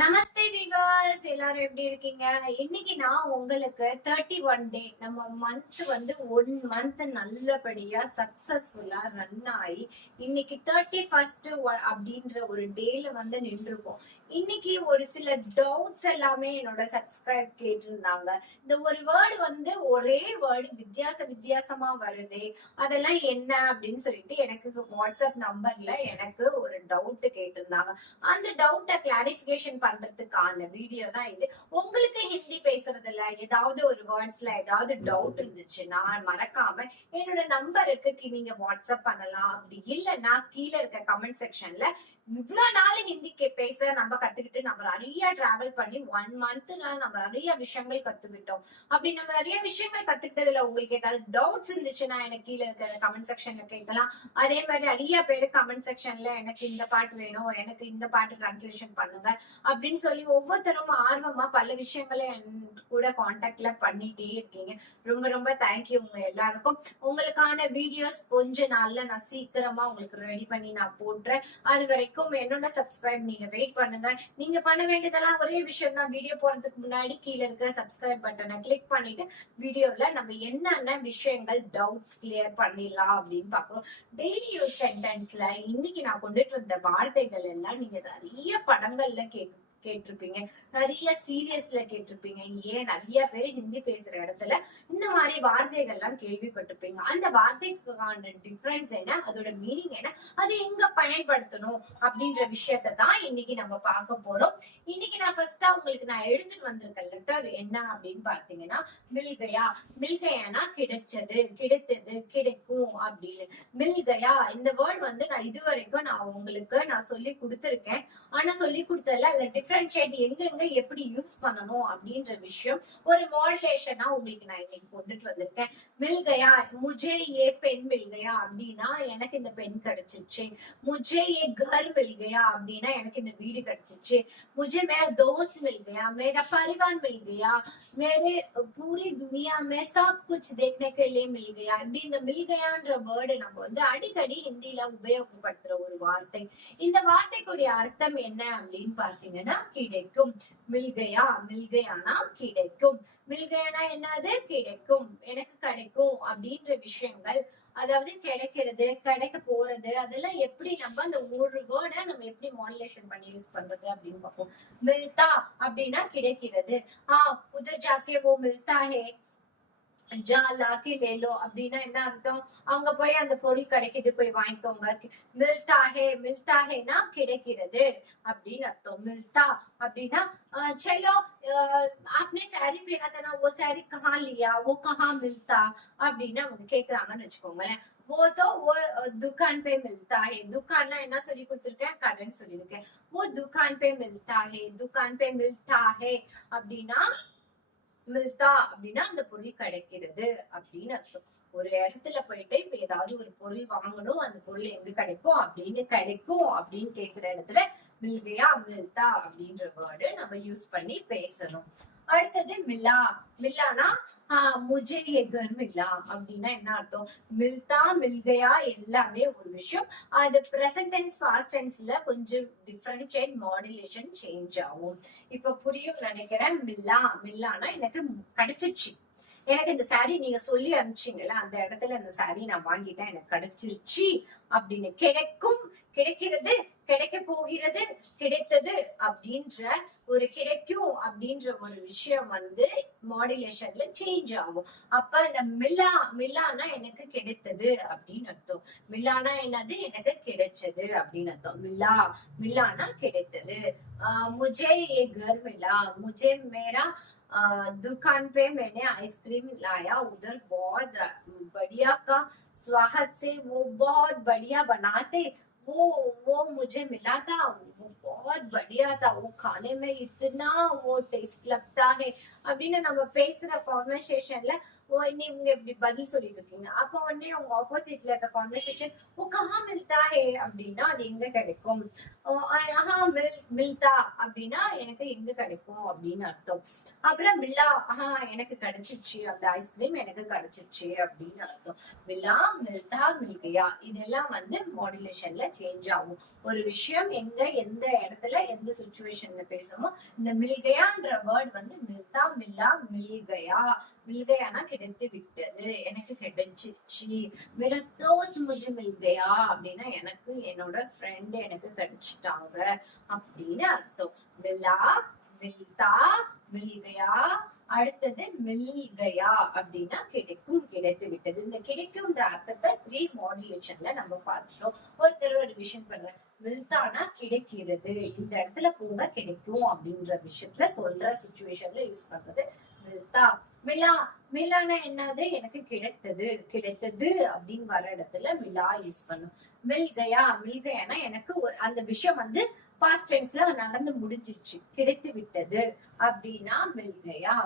நமஸ்தே viewers எல்லாரும் எப்படி இருக்கீங்க? இன்னைக்கு நான் உங்களுக்கு தேர்ட்டி ஒன் டே நம்ம மந்த் வந்து ஒன் மந்த் நல்லபடியா சக்சஸ்ஃபுல்லா ரன் ஆகி இன்னைக்கு தேர்ட்டி ஃபர்ஸ்ட் அப்படின்ற ஒரு டேல வந்து நின்றுருக்கோம். இன்னைக்கு ஒரு சில டவுட்ஸ் எல்லாமே என்னோட சப்ஸ்கிரைப் கேட்டிருந்தாங்க. இந்த ஒரு வேர்டு வந்து ஒரே வேர்டு வித்தியாச வித்தியாசமா வருது அதெல்லாம் என்ன அப்படின்னு சொல்லிட்டு எனக்கு வாட்ஸ்அப் நம்பர்ல எனக்கு ஒரு டவுட் கேட்டிருந்தாங்க. அந்த டவுட்டை கிளாரிபிகேஷன் பண்றதுக்கான வீடியோ தான் இது. உங்களுக்கு ஹிந்தி பேசுறதுல ஏதாவது ஒரு வேர்ட்ஸ்ல ஏதாவது டவுட் இருந்துச்சுன்னா மறக்காம என்னோட நம்பருக்கு நீங்க வாட்ஸ்அப் பண்ணலாம். அப்படி இல்லைன்னா கீழே இருக்க கமெண்ட் செக்ஷன்ல இவ்வளவு நாள் ஹிந்தி பேச நம்ம கத்துக்கிட்டு நம்ம நிறைய டிராவல் பண்ணி ஒன் மந்த்ல நம்ம நிறைய விஷயங்கள் கத்துக்கிட்டோம். அப்படி நம்ம நிறைய விஷயங்கள் கத்துக்கிட்டதுல உங்களுக்கு ஏதாவது டவுட்ஸ் இருந்துச்சுன்னா எனக்கு கீழே இருக்கிற கமெண்ட் செக்ஷன்ல கேட்கலாம். அதே மாதிரி நிறைய பேரு கமெண்ட் செக்ஷன்ல எனக்கு இந்த பாட்டு வேணும் எனக்கு இந்த பாட்டு டிரான்ஸ்லேஷன் பண்ணுங்க அப்படின்னு சொல்லி ஒவ்வொருத்தரும் ஆர்வமா பல விஷயங்களை என் கூட காண்டாக்ட்ல பண்ணிட்டே இருக்கீங்க. ரொம்ப ரொம்ப தேங்க்யூ உங்க எல்லாருக்கும். உங்களுக்கான வீடியோஸ் கொஞ்ச நாள்ல நான் சீக்கிரமா உங்களுக்கு ரெடி பண்ணி நான் போட்டுறேன். அது வரைக்கும் என்னோட சப்ஸ்கிரைப் நீங்க வெயிட் பண்ணுங்க. நீங்க பண்ண வேண்டியதெல்லாம் ஒரே விஷயம் தான். வீடியோ போறதுக்கு முன்னாடி கீழே இருக்கிற சப்ஸ்கிரைப் பட்டனை கிளிக் பண்ணிட்டு வீடியோல நம்ம என்னென்ன விஷயங்கள் டவுட்ஸ் கிளியர் பண்ணிடலாம் அப்படின்னு பாக்குறோம் டெய்லி யூஸ் சென்டென்ஸ்ல இன்னைக்கு நான் கொண்டுட்டு வந்த வார்த்தைகள் எல்லாம் நீங்க நிறைய படங்கள்ல கேட்டு கேட்டிருப்பீங்க. நிறைய சீரியஸ்ல கேட்டிருப்பீங்க. ஏன் நிறைய பேர் ஹிந்தி பேசுற இடத்துல இந்த மாதிரி வார்த்தைகள்லாம் கேள்விப்பட்டிருப்பீங்க. அந்த வார்த்தைக்கான டிஃபரன்ஸ் என்ன? அதோட மீனிங் என்ன? அது எங்க பயன்படுத்தணும் அப்படின்ற விஷயத்த தான் இன்னைக்கு நம்ம பார்க்க போறோம். இன்னைக்கு நான் ஃபர்ஸ்டா உங்களுக்கு நான் எடுத்துட்டு வந்திருக்க லெட்டர் என்ன அப்படின்னு பாத்தீங்கன்னா மில்கையா. மில்கையானா கிடைச்சது கிடைத்தது கிடைக்கும் அப்படின்னு. மில்கையா இந்த வேர்ட் வந்து நான் இது வரைக்கும் நான் உங்களுக்கு நான் சொல்லி கொடுத்திருக்கேன். ஆனா சொல்லி கொடுத்ததுல அதுல டிஃப்ரெண்ட் ஷேட் எங்கெங்க எப்படி யூஸ் பண்ணணும் அப்படின்ற விஷயம் ஒரு மாடுலேஷனா உங்களுக்கு நான் இன்னைக்கு கொண்டுட்டு வந்திருக்கேன். மில்கையா முஜே ஏ பெண் மில்கையா அப்படின்னா எனக்கு இந்த பெண் கிடைச்சிருச்சு. முஜே ஏ கர் மில்கையா அப்படின்னா எனக்கு இந்த வீடு கிடைச்சிருச்சு. முஜே மேரா தோஸ் மில்கையா மேரா பரிவார் மில்கையா மேரே பூரி துனியா மே சப் குச் தேக்னக்கலே மில்கையா இப்படி இந்த மில்கையான்ற வேர்டு நம்ம வந்து அடிக்கடி ஹிந்தியில உபயோகப்படுத்துற ஒரு வார்த்தை. இந்த வார்த்தைக்குடைய அர்த்தம் என்ன அப்படின்னு பாத்தீங்கன்னா கிடைக்கும். மில்கையா மில்கையானா கிடைக்கும். மில்கையானா என்னது? கிடைக்கும். எனக்கு கிடைக்கும் அப்படின்ற விஷயங்கள். அதாவது கிடைக்கிறது கிடைக்க போறது அதெல்லாம் எப்படி நம்ம அந்த ஒரு வேர்டை நம்ம எப்படி மாடுலேஷன் பண்ணி யூஸ் பண்றது அப்படின்னு பார்ப்போம். மில்தா அப்படின்னா கிடைக்கிறது. ஆஹ் உதர் ஜாக்கே ஓ மில்தா ஹே ஜா லாக்கி லேலோ அப்படின்னா என்ன அர்த்தம் அங்க போய் அந்த பொருள் கிடைக்குது போய் வாங்கிக்கோங்க மில்தா ஹே மில்தா ஹேனா கிடைக்கிறது அப்படின்னு அர்த்தம் மில்தா அப்படின்னா அஹ், चलो अह, आपने साड़ी पहना था ना वो साड़ी कहाँ लिया वो कहाँ मिलता அப்படின்னு அவங்க கேக்குறாங்கன்னு வச்சுக்கோங்களேன் वो तो वो अह, दुकान पे मिलता है दुकान என்ன சொல்லி கொடுத்திருக்கேன் கடன் சொல்லியிருக்கேன் वो दुकान पे मिलता है दुकान पे मिलता है அப்படின்னா மில்தா அப்படின்னா அந்த பொருள் கிடைக்கிறது அப்படின்னு அர்த்தம். ஒரு இடத்துல போயிட்டு இப்ப ஏதாவது ஒரு பொருள் வாங்கணும் அந்த பொருள் எங்க கிடைக்கும் அப்படின்னு கிடைக்கும் அப்படின்னு கேக்குற இடத்துல மில்கையா மில்தா அப்படின்ற வேர்டு நம்ம யூஸ் பண்ணி பேசணும். அடுத்தது மில்லா. மில்லானா ஆஹ் முஜே ஏ கர் மில்லா அப்படின்னா என்ன அர்த்தம்? மில்தா மில்கையா எல்லாமே ஒரு விஷயம். அது பிரசன்ட் டென்ஸ் ஃபாஸ்ட் டென்ஸ்ல கொஞ்சம் டிஃபரன்ஷியேட் மாடுலேஷன் சேஞ்ச் ஆகும். இப்ப புரியும் நினைக்கிறேன். மில்லா மில்லானா எனக்கு கிடைச்சிச்சு எனக்கு இந்த சாரீ நீங்க சொல்லி அனுப்பிச்சீங்களா அந்த இடத்துல இந்த சாரீ நான் வாங்கிட்டேன் எனக்கு கிடைச்சிருச்சு அப்படின்னு. கிடைக்கும் கிடைக்கிறது கிடைக்க போகிறது கிடைத்தது அப்படின்ற ஒரு கிடைக்கும் அப்படின்ற ஒரு விஷயம் வந்து மாடுலேஷன்ல சேஞ்ச் ஆகும். அப்ப இந்த மில்லா மில்லானா எனக்கு கிடைத்தது அப்படின்னு அர்த்தம். மில்லானா என்னது? எனக்கு கிடைச்சது அப்படின்னு அர்த்தம். மில்லா மில்லானா கிடைத்தது. ஆஹ் முஜே ஏ கர் மிலா முஜே மேரா दुकान पे मैंने आइसक्रीम लाया, उधर बहुत बढ़िया का स्वाद से वो बहुत बढ़िया बनाते, वो वो मुझे मिला था, वो बहुत बढ़िया था, वो खाने में इतना वो टेस्ट लगता है। அப்படின்னு நம்ம பேசுற கான்வர்சேஷன்ல ஓ நீங்க இப்படி பதில் சொல்லிட்டு இருக்கீங்க. அப்ப உடனே உங்க ஆப்போசிட்ல இருக்க கான்வர்சேஷன் ஓ கஹா மில்தா ஹே அப்படின்னா அது எங்க கிடைக்கும்? ஓ, மில் மில்தா அப்படின்னா எனக்கு எங்க கிடைக்கும் அப்படின்னு அர்த்தம். அப்புறம் மில்லா ஆஹா எனக்கு கிடைச்சிருச்சு. அந்த ஐஸ்கிரீம் எனக்கு கிடைச்சிருச்சு அப்படின்னு அர்த்தம். மில்லா மில்தா மில்கையா இதெல்லாம் வந்து மாடுலேஷன்ல சேஞ்ச் ஆகும். ஒரு விஷயம் எங்க எந்த இடத்துல எந்த சுச்சுவேஷன்ல பேசுறோமோ இந்த மில்கையான்ற வேர்ட் வந்து மில்தா மில்லா மில்கையா மில்கையானா கிடைத்து விட்டது. எனக்கு கிடைச்சிச்சு. மேரா தோஸ் முஜி மில்கையா அப்படின்னா எனக்கு என்னோட ஃப்ரெண்ட் எனக்கு கிடைச்சிட்டாங்க. அப்படின்னு அர்த்தம். மில்லா மில்தா மில்கையா அடுத்தது மில்கையா அப்படின்னா கிடைக்கும் கிடைத்து விட்டது. இந்த கிடைக்கும்ன்ற அர்த்தத்தை த்ரீ மாடுலேஷன்ல நம்ம பார்த்துட்டோம். ஒருத்தர் ஒரு விஷயம் பண்றேன் மில்தானா கிடைக்கிறது. இந்த இடத்துல போங்க கிடைக்கும் அப்படின்ற விஷயத்துல சொல்ற சுச்சுவேஷன்ல யூஸ் பண்றது மில்தா. மிலா மிலானா என்னது? எனக்கு கிடைத்தது. கிடைத்தது அப்படின்னு வர இடத்துல மிலா யூஸ் பண்ணும். மில்கையா மில்கையானா எனக்கு ஒரு அந்த விஷயம் வந்து பாஸ்ட் டென்ஸ்ல நடந்து முடிஞ்சிருச்சு கிடைத்து விட்டது. அப்படின்னா மில்கையா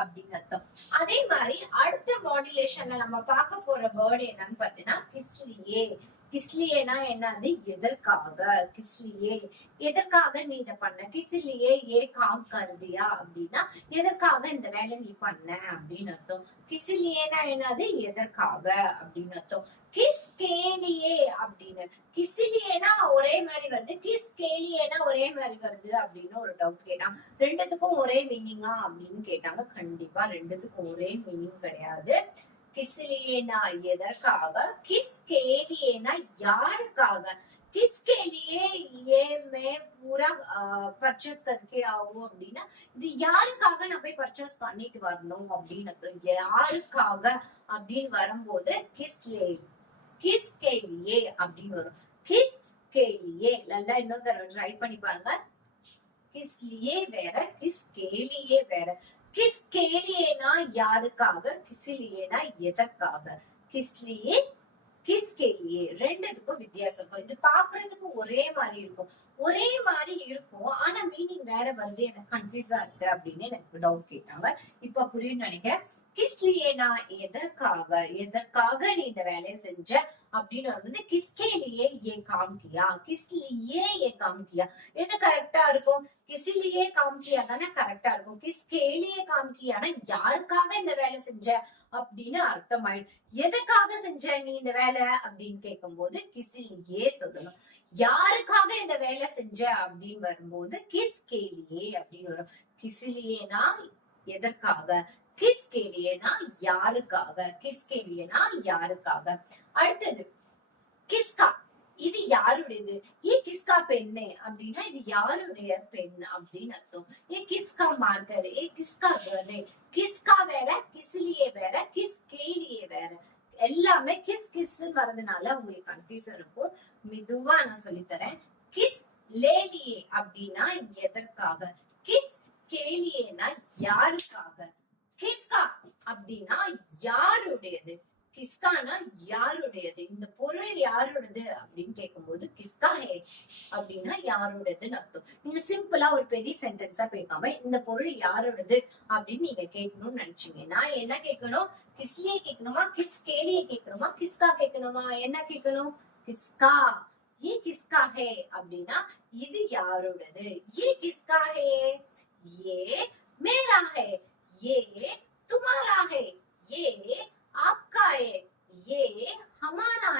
அப்படின்னு அர்த்தம். அதே மாதிரி அடுத்த மாடுலேஷன்ல நம்ம பார்க்க போற வேர்டு என்னன்னு பாத்தீங்கன்னா கிஸ்லியே கிஸ்லியேனா என்னது? எதற்காக? கிஸ்லியே எதற்காக நீ இத பண்ண? கிஸ்லியே ஏ காம் கருதியா அப்படின்னா எதற்காக இந்த வேலை நீ பண்ண? அப்படின்னு அர்த்தம். கிஸ்லியேனா என்னது? எதற்காக? அப்படின்னு அர்த்தம். கிஸ் கேலியே அப்படின்னு. கிசிலியேனா ஒரே மாதிரி வருது. கிஸ் கேலியேனா ஒரே மாதிரி வருது அப்படின்னு ஒரு டவுட் கேட்டான் ரெண்டுத்துக்கும் ஒரே மீனிங்கா அப்படின்னு கேட்டாங்க. கண்டிப்பா ரெண்டுத்துக்கும் ஒரே மீனிங் கிடையாது. கிஸ்லியேனா எதற்காக கிஸ் கேலியேனா யாருக்காக किसके लिए ये मैं पूरा பர்ச்சேஸ் करके ஆகும் அப்படின்னா இது யாருக்காக நான் போய் பர்ச்சேஸ் பண்ணிட்டு வரணும் அப்படின்னு அர்த்தம். யாருக்காக அப்படின்னு வரும்போது கிஸ்லே கிஸ் கேலியே அப்படின்னு வரும் கிஸ் கேலியே நல்லா இன்னொரு தடவை ட்ரை பண்ணி பாருங்க கிஸ்லியே வேற கிஸ் கேலியே வேற கிஸ் கேலியேனா யாருக்காக? கிசிலியேனா எதற்காக? கிஸ்லியே கிஸ்கேலியே ரெண்டுத்துக்கும் வித்தியாசம் இருக்கும். இது பாக்குறதுக்கு ஒரே மாதிரி இருக்கும். ஒரே மாதிரி இருக்கும். ஆனா மீனிங் வேற வருது எனக்கு கன்ஃபியூஸா இருக்கு அப்படின்னு எனக்கு டவுட் கேட்டாங்க. இப்ப புரியும் நினைக்கிறேன். கிஸ்லியேனா எதற்காக எதற்காக நீ இந்த வேலையை செஞ்ச அப்படின்னு வரும்போது கிஸ்கேலியே ஏன் காமிக்கியா? கிஸ்லியே ஏன் காமிக்கியா? எது கரெக்டா இருக்கும்? கிசிலியே காமிக்கியா தானே கரெக்டா இருக்கும்? கிஸ்கேலியே காமிக்கியானா யாருக்காக இந்த வேலை செஞ்ச? அப்படின்னு அர்த்தமாயிடும் எதுக்காக செஞ்ச நீ இந்த வேலை அப்படின்னு கேட்கும் போது கிசிலியே சொல்லணும். யாருக்காக இந்த வேலை செஞ்ச அப்படின்னு வரும்போது கிஸ் கேலியே அப்படின்னு வரும். கிசிலியேனா எதற்காக? கிஸ் கேலியேனா யாருக்காக? கிஸ் கேலியேனா யாருக்காக? அடுத்தது கிஸ்கா இது யாருடையது? ஏ கிஸ்கா பெண்ணு அப்படின்னா இது யாருடைய பெண் அப்படின்னு அர்த்தம். ஏ கிஸ்கா மார்க்கர் ஏ கிஸ்கா கரே கிஸ்கா வேற கிஸ்லியே வேற கிஸ் கேலியே வேற. எல்லாமே கிஸ் கிஸ்ன்னு வரதுனால உங்களுக்கு கன்ஃபியூசன் இருக்கும். மெதுவா நான் சொல்லித்தரேன் கிஸ் லேலியே அப்படின்னா எதற்காக? கிஸ் கேலியேனா யாருக்காக? கிஸ்கா அப்படின்னா யாருடையது? கிஸ்கானா யார் யாருடையது இந்த பொருள் யாருடையது அப்படின்னு கேட்கும்போது கிஸ்கா ஹே அப்படின்னா யாருடையதுன்னு அர்த்தம் நீங்க சிம்பிளா ஒரு பெரிய சென்டென்ஸா பேசாம இந்த பொருள் யாருடையது அப்படின்னு நீங்க கேட்கணும்னு நினைச்சீங்கன்னா என்ன கேட்கணும் கிஸ்லியே கேட்கணுமா கிஸ் கேலியே கேட்கணுமா கிஸ்கா கேட்கணுமா என்ன கேட்கணும் கிஸ்கா ஏ கிஸ்கா ஹே அப்படின்னா இது யாரோடது ஏ கிஸ்கா ஹே ஏ மேரா ஹே ये तुम्हारा है ये आपका है ஏ ஹமாரா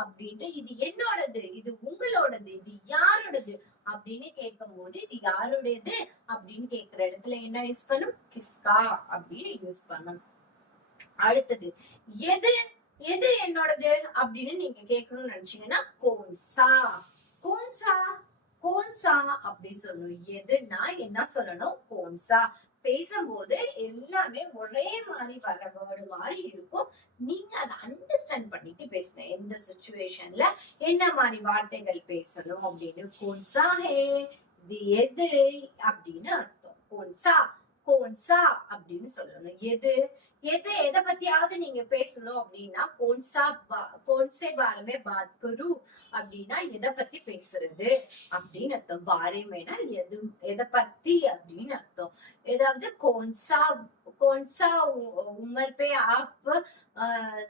அப்படின்ட்டு இது என்னோடது இது உங்களோடது இது யாரோடது அப்படின்னு கேட்கும் போது இது யாருடையது அப்படின்னு கேக்குற இடத்துல என்ன யூஸ் பண்ணும்? கிஸ்கா அப்படின்னு யூஸ் பண்ணும். அடுத்தது எது எது என்னோடது அப்படின்னு நீங்க கேட்கணும்னு நினைச்சீங்கன்னா கோன்சா. கோன்சா கோன்சா அப்படி சொல்லணும். எதுனா என்ன சொல்லணும்? கோன்சா. பேசும்போது எல்லாமே ஒரே மாதிரி வர்ற வேர்டு மாதிரி இருக்கும். நீங்க அதை அண்டர்ஸ்டாண்ட் பண்ணிட்டு பேசுங்க. எந்த சுச்சுவேஷன்ல என்ன மாதிரி வார்த்தைகள் பேசணும் அப்படின்னு. கோன்சா ஹே? இது எது? அப்படின்னு அர்த்தம். கோன்சா கோன்சா அப்படின்னு சொல்லணும். எது? எது எதை பத்தியாவது நீங்க பேசணும் அப்படின்னா கோன்சா பா- கோன்சே பாரமே பாத் குரு அப்படின்னா எதை பத்தி பேசுறது அப்படின்னு அர்த்தம். பாரேமேனா எது எதை பத்தி அப்படின்னு அர்த்தம். ஏதாவது கோன்சா கோன்சா உமர் பே ஆப்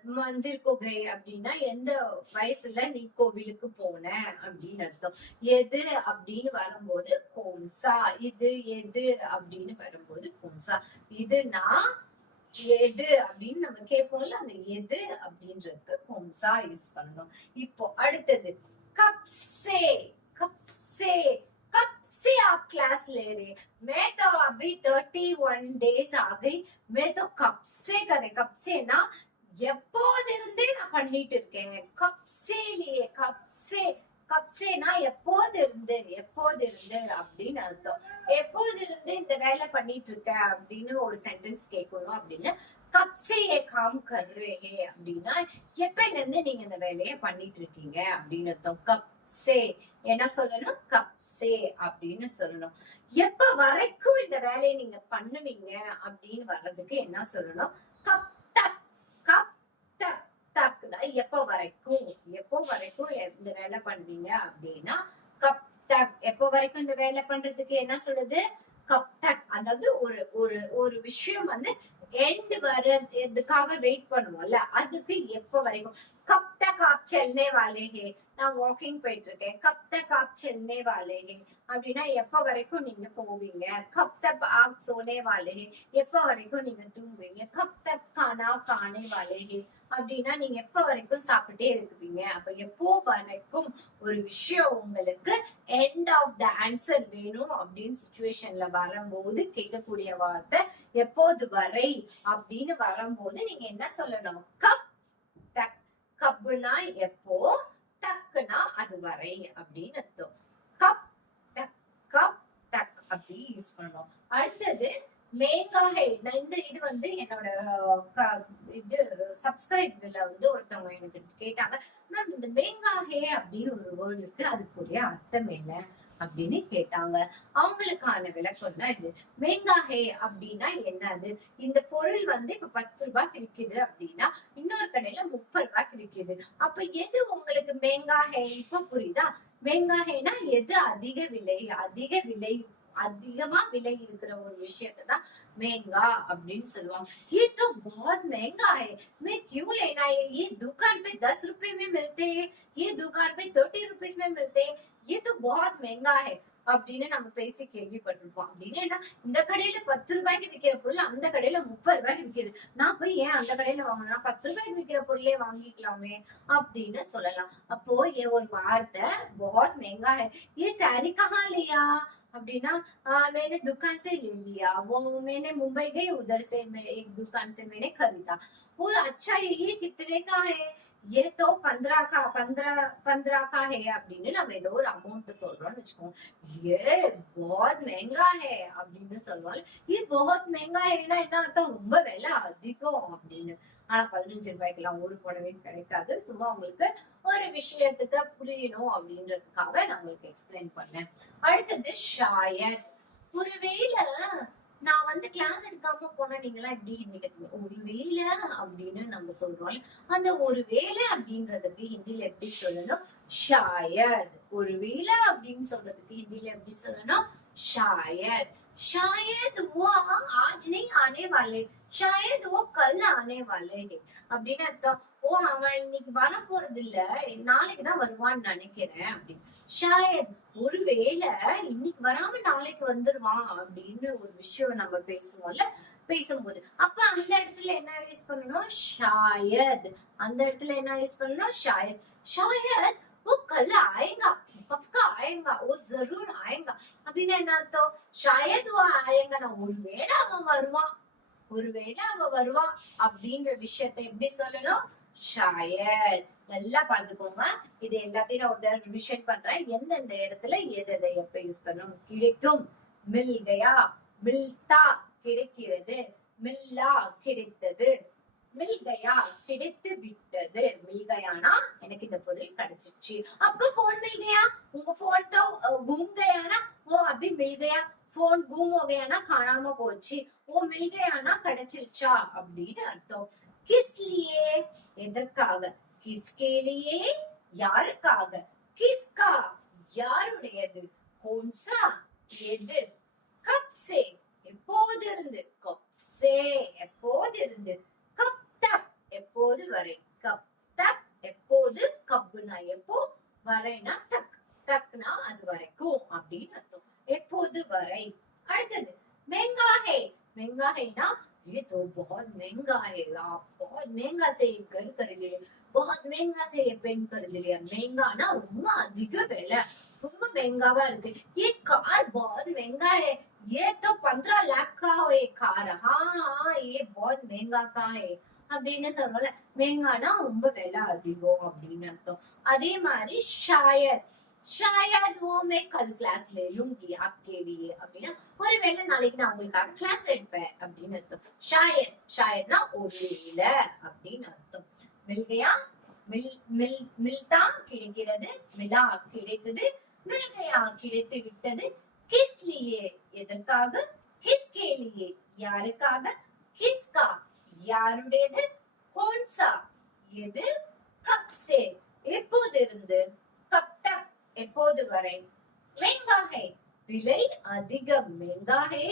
மந்திர் கொகை அப்படின்னா எந்த வயசுல நீ கோவிலுக்கு போன அப்படின்னு அர்த்தம். எது அப்படின்னு வரும்போது கோன்சா இது எது அப்படின்னு வரும்போது கோன்சா. நான் எது அப்படின்னு நம்ம கேட்போம்ல அந்த எது அப்படின்றதுக்கு கோன்சா யூஸ் பண்ணணும் இப்போ அடுத்தது कब से कब से कब से आप क्लास ले रहे मैं तो अभी थर्टी वन डेज आ गई मैं तो कब से करे कब से ना எப்போதிருந்தே நான் பண்ணிட்டு இருக்கேன் கப் சேலியே கப் சே கப்சேனா எப்போது இருந்து எப்போது இருந்து அப்படின்னு அர்த்தம். எப்போது இருந்து இந்த வேலை பண்ணிட்டு இருக்க அப்படின்னு ஒரு சென்டென்ஸ் கேட்கணும் அப்படின்னு. கப் காம் கர்றே அப்படின்னா எப்பைல இருந்து நீங்க இந்த வேலையை பண்ணிட்டு இருக்கீங்க அப்படின்னு அர்த்தம். கப்சே. என்ன சொல்லணும்? கப்சே அப்படின்னு சொல்லணும். எப்ப வரைக்கும் இந்த வேலையை நீங்க பண்ணுவீங்க அப்படின்னு வர்றதுக்கு என்ன சொல்லணும்? கப் எப்ப வரைக்கும் எப்போ வரைக்கும் இந்த வேலை பண்ணுவீங்க அப்படின்னா கப் தக் எப்போ வரைக்கும் இந்த வேலை பண்றதுக்கு என்ன சொல்லுது? கப் தக் அதாவது ஒரு ஒரு ஒரு விஷயம் வந்து எண்ட் வர்றதுக்காக வெயிட் பண்ணுவோம்ல அதுக்கு எப்ப வரைக்கும்? கப் தக் ஆப் செல்னே வாலே ஹே நான் வாக்கிங் போயிட்டு இருக்கேன் கப் தக் ஆப் செல்னே வாலே ஹே அப்படின்னா எப்ப வரைக்கும் நீங்க போவீங்க? கப் ஆப் சோனே வாலே ஹே எப்ப வரைக்கும் நீங்க தூங்குவீங்க? கப் கானா காணே வாலே ஹே அப்படின்னா நீங்க எப்ப வரைக்கும் சாப்பிட்டே இருக்குவீங்க? அப்ப எப்போ வரைக்கும் ஒரு விஷயம் உங்களுக்கு எண்ட் ஆஃப் த ஆன்சர் வேணும் அப்படின்னு சுச்சுவேஷன்ல வரும்போது கேட்கக்கூடிய வார்த்தை எப்போது வரை அப்படின்னு வரும்போது நீங்க என்ன சொல்லணும்? கப் தக். கப்புனா எப்போ தக்குனா அது வரை அப்படின்னு அர்த்தம். கப் தக். கப் தக். அப்படி யூஸ் பண்ணணும். அடுத்தது மேங்காஹை இந்த இது வந்து என்னோட இது சப்ஸ்கிரைப்ல வந்து ஒருத்தவங்க எனக்கு கேட்டாங்க மேம் இந்த மேங்காஹே அப்படின்னு ஒரு வேர்டு இருக்கு அதுக்குரிய அர்த்தம் என்ன? அப்படின்னு கேட்டாங்க. அவங்களுக்கான விளக்கம் தான் இது. மேங்காஹே அப்படின்னா என்னது இந்த பொருள் வந்து இப்ப பத்து ரூபாய்க்கு விக்குது அப்படின்னா இன்னொரு கடையில முப்பது ரூபாய்க்கு விக்குது. அப்ப எது உங்களுக்கு மேங்காஹே இப்ப புரியுதா? மேங்காஹேனா எது அதிக விலை? அதிக விலை அதிகமா விலை இருக்கிற ஒரு விஷயத்தை தான் महंगा அப்படின்னு சொல்லுவாங்க ये तो बहुत महंगा है मैं क्यों लेना है ये दुकान पे दस रुपए में मिलते हैं ये दुकान पे थर्टी रुपीज में मिलते हैं ये तो बहुत महंगा है அப்படின்னு நம்ம பேசி கேள்விப்பட்டிருப்போம் அப்படின்னு என்ன இந்த கடையில பத்து ரூபாய்க்கு விக்கிற பொருள் அந்த கடையில முப்பது ரூபாய்க்கு விக்குது நான் போய் ஏன் அந்த கடையில வாங்கணும் பத்து ரூபாய்க்கு விக்கிற பொருளே வாங்கிக்கலாமே அப்படின்னு சொல்லலாம் அப்போ ये ஒரு வார்த்தை बहुत महंगा है ये साड़ी कहाँ लिया அப்படின்னா मैंने दुकान से ले लिया वो मैंने मुंबई गई उधर से मैं एक दुकान से मैंने खरीदा वो अच्छा है ये कितने का है ये तो पंद्रह का पंद्रह पंद्रह का है அப்படின்னு நம்ம ஏதோ ஒரு அமௌண்ட் சொல்றோம்னு வச்சுக்கோங்க. ये बहुत महँगा है அப்படின்னு சொல்லுவாங்க ये बहुत महँगा है ना என்ன ரொம்ப விலை அதிகம் அப்படின்னு. ஆனா பதினஞ்சு ரூபாய்க்கெல்லாம் ஒரு புடவை கிடைக்காது சும்மா உங்களுக்கு ஒரு விஷயத்துக்கு புரியணும் அப்படின்றதுக்காக நான் உங்களுக்கு எக்ஸ்பிளைன் பண்ணேன் அடுத்தது ஷாயத் ஒருவேளை நான் வந்து கிளாஸ் எடுக்காம போனா நீங்க எல்லாம் எப்படி ஹிந்தி கத்துங்க ஒருவேளை அப்படின்னு நம்ம சொல்றோம் அந்த ஒருவேளை அப்படின்றதுக்கு ஹிந்தில எப்படி சொல்லணும் ஷாயத் ஒருவேளை அப்படின்னு சொல்றதுக்கு ஹிந்தில எப்படி சொல்லணும் ஷாயத் शायद वो आज नहीं आने वाले शायद वो कल आने वाले हैं அப்படின்னு அர்த்தம் ஓ அவன் இன்னைக்கு வர போறது இல்ல நாளைக்கு தான் வருவான்னு நினைக்கிறேன் அப்படின்னு ஷாயத் ஒருவேளை இன்னைக்கு வராம நாளைக்கு வந்துருவான் அப்படின்னு ஒரு விஷயம் நம்ம பேசுவோம்ல பேசும்போது அப்ப அந்த இடத்துல என்ன யூஸ் பண்ணணும் ஷாயத் அந்த இடத்துல என்ன யூஸ் பண்ணணும் ஷாயத் ஷாயத் वो कल आएगा पक्का आएगा वो जरूर आएगा அப்படின்னு என்ன அர்த்தம் ஷாயத் वो आएगा நான் ஒருவேளை அவன் வருவான் ஒருவேளை அவன் வருவான் அப்படின்ற விஷயத்தை எப்படி சொல்லணும் ஷாயத் நல்லா பாத்துக்கோங்க இது எல்லாத்தையும் நான் ஒரு தடவை ரிவிஷன் பண்றேன் எந்தெந்த இடத்துல எதை எதை எப்ப யூஸ் பண்ணணும் கிடைக்கும் மில்கையா மில்தா கிடைக்கிறது மில்லா கிடைத்தது மில்கையா கிடைத்து விட்டது மில்கையானா எனக்கு இந்த பொருள் கிடைச்சிச்சு आपको फोन मिल गया உங்க फोन तो अ, घूम गया ना वो अभी मिल गया போன் கூம் வகையானா காணாம போச்சு. ஓ மில்கையானா கிடைச்சிருச்சா? அப்படின்னு அர்த்தம். கிஸ்லியே எதற்காக? கிஸ்கேலியே யாருக்காக? கிஸ்கா யாருடையது? கோன்சா எது? கப்சே எப்போது இருந்து? கப்சே எப்போது இருந்து? கப் தப் எப்போது வரை? கப் தப் எப்போது? கப்புனா எப்போ? வரைனா தக் தக்னா அது வரைக்கும். அப்படின்னு அர்த்தம். எப்போது வரை அடுத்தது महंगा है महंगा है ना ये तो बहुत महंगा है आप बहुत महंगा से ये घर खरीद लिया बहुत महंगा से ये पेन खरीद लिया महंगा ना ரொம்ப அதிக விலை ரொம்ப महंगावा இருக்கு ये कार बहुत महंगा है ये तो पंद्रह लाख का हो ये कार हाँ हाँ ये बहुत महंगा का है அப்படின்னு சொல்றோம்ல மெங்கானா ரொம்ப விலை அதிகம் அப்படின்னு அர்த்தம் அதே மாதிரி ஷாயத் ஷாயத் वो मैं कल क्लास ले लूंगी आपके लिए அப்படின்னா ஒருவேளை நாளைக்கு நான் உங்களுக்காக கிளாஸ் எடுப்பேன் அப்படின்னு அர்த்தம் ஷாயத் ஷாயத்னா ஒருவேளை அப்படின்னு அர்த்தம் மில்கையா மில் மில் மில்தா கிடைக்கிறது மிலா கிடைத்தது மில்கையா கிடைத்து விட்டது கிஸ்லியே எதற்காக கிஸ்கே லியே யாருக்காக கிஸ்கா யாருடையது கோன்சா எது கப் சே எப்போது இருந்து கப் தக் எப்போது வரை? மெங்காகை விலை அதிகம். மெங்காகே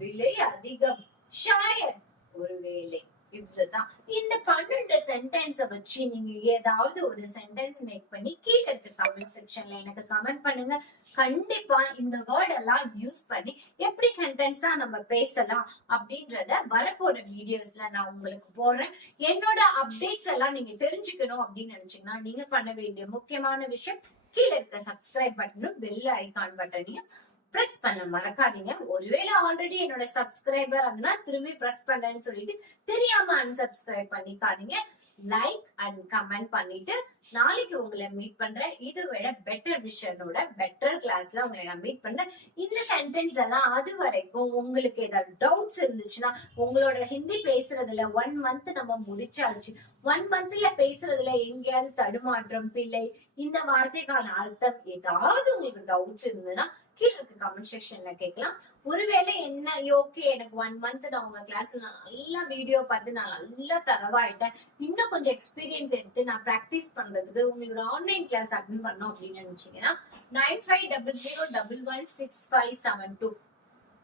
விலை அதிகம். ஷாயத் ஒருவேளை இவ்வளவுதான். இந்த பன்னெண்டு சென்டென்ஸ வச்சு நீங்க ஏதாவது ஒரு சென்டென்ஸ் மேக் பண்ணி கீழே இருக்க கமெண்ட் செக்ஷன்ல எனக்கு கமெண்ட் பண்ணுங்க. கண்டிப்பா இந்த வேர்ட் எல்லாம் யூஸ் பண்ணி எப்படி சென்டென்ஸா நம்ம பேசலாம் அப்படின்றத வரப்போற வீடியோஸ்ல நான் உங்களுக்கு போடுறேன். என்னோட அப்டேட்ஸ் எல்லாம் நீங்க தெரிஞ்சுக்கணும் அப்படின்னு நினைச்சீங்கன்னா நீங்க பண்ண வேண்டிய முக்கியமான விஷயம் கீழே இருக்க சப்ஸ்கிரைப் பட்டனும் பெல் ஐகான் பட்டனையும் பிரஸ் பண்ண மறக்காதீங்க. ஒருவேளை ஆல்ரெடி என்னோட சப்ஸ்கிரைபர் அதுனா திரும்பி பிரஸ் பண்ணேன்னு சொல்லிட்டு தெரியாம அன்சப்ஸ்கிரைப் பண்ணிக்காதீங்க. லைக் அண்ட் கமெண்ட் பண்ணிட்டு நாளைக்கு உங்களை மீட் பண்றேன் இது விட பெட்டர் விஷனோட பெட்டர் கிளாஸ்ல உங்களை நான் மீட் பண்றேன் இந்த சென்டென்ஸ் எல்லாம் அது வரைக்கும் உங்களுக்கு ஏதாவது டவுட்ஸ் இருந்துச்சுன்னா உங்களோட ஹிந்தி பேசுறதுல ஒன் மந்த் நம்ம முடிச்சாச்சு. ஒன் மந்த்ல பேசுறதுல எங்கேயாவது தடுமாற்றம் பிள்ளை இந்த வார்த்தைக்கான அர்த்தம் ஏதாவது உங்களுக்கு டவுட்ஸ் இருந்ததுன்னா கீழே இருக்க கமெண்ட் செக்ஷன்ல கேட்கலாம் ஒருவேளை என்ன ஓகே எனக்கு ஒன் மந்த் நான் உங்க கிளாஸ்ல நல்லா வீடியோ பார்த்து நான் நல்லா தரவாயிட்டேன். இன்னும் கொஞ்சம் எக்ஸ்பீரியன்ஸ் எடுத்து நான் ப்ராக்டிஸ் பண்றதுக்கு உங்களோட ஆன்லைன் கிளாஸ் அட்டன் பண்ணோம் அப்படின்னு நினைச்சீங்கன்னா nine five double zero double one six five seven two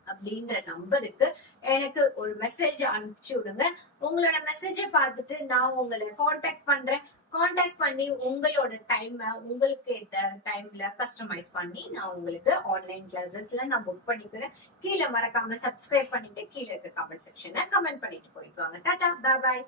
அப்படின்ற நம்பருக்கு எனக்கு ஒரு மெசேஜ் அனுப்பிச்சு விடுங்க. உங்களோட மெசேஜை பார்த்துட்டு நான் உங்களை காண்டாக்ட் பண்றேன். காண்டாக்ட் பண்ணி உங்களோட டைமை உங்களுக்கு ஏத்த டைம்ல கஸ்டமைஸ் பண்ணி நான் உங்களுக்கு ஆன்லைன் கிளாஸஸ்ல நான் புக் பண்ணிக்கிறேன். கீழே மறக்காம சப்ஸ்கிரைப் பண்ணிட்டு கீழே இருக்க கமெண்ட் செக்ஷனை கமெண்ட் பண்ணிட்டு போயிட்டு வாங்க. டாடா பாய்